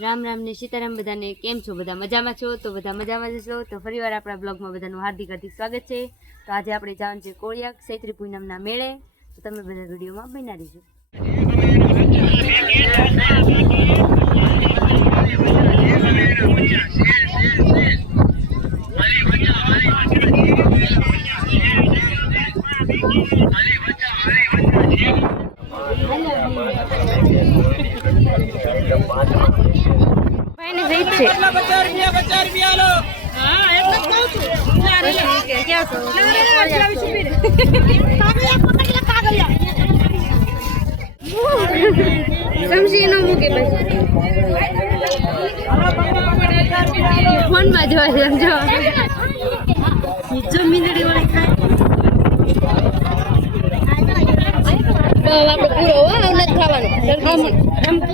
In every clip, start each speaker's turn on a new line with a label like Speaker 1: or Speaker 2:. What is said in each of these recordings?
Speaker 1: રામ રામ ને સીતારામ બધાને કેમ છો? બધા મજામાં છો? તો બધા મજામાં છો? તો ફરીવાર આપણા બ્લોગમાં બધાનું હાર્દિક હાર્દિક સ્વાગત છે. તો આજે આપણે જવાનું છે કોળિયાક ચૈત્રી પૂનમના મેળે. તો તમે બધા વિડીયોમાં બના દેજો જઈ છે. સમજી ન મૂકે ફોનમાં જોવા છે સમજો જો. મીંદડી વાળી ખાય પૂરો નથી ખાવાનું આમ તો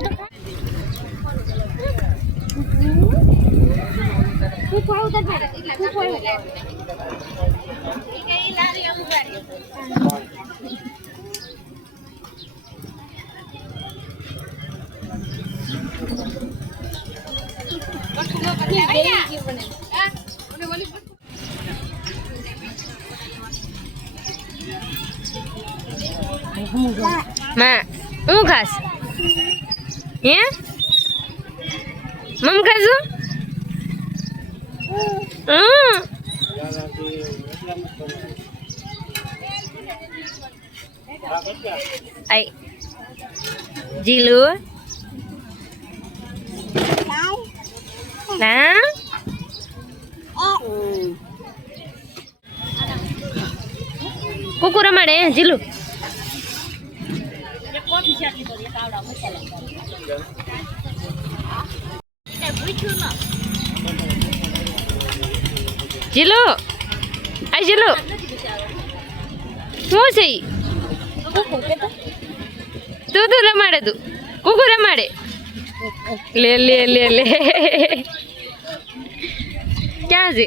Speaker 1: માં હું ખાસ? હે? મમ ખાશું હમ આઈ જીલુ ના કુકુ રમાડે જીલુ જીલુ આ જીલુ શું છે? તું તું રમાડે તું કુકુ રમાડે લે લે લે લે ક્યાં છે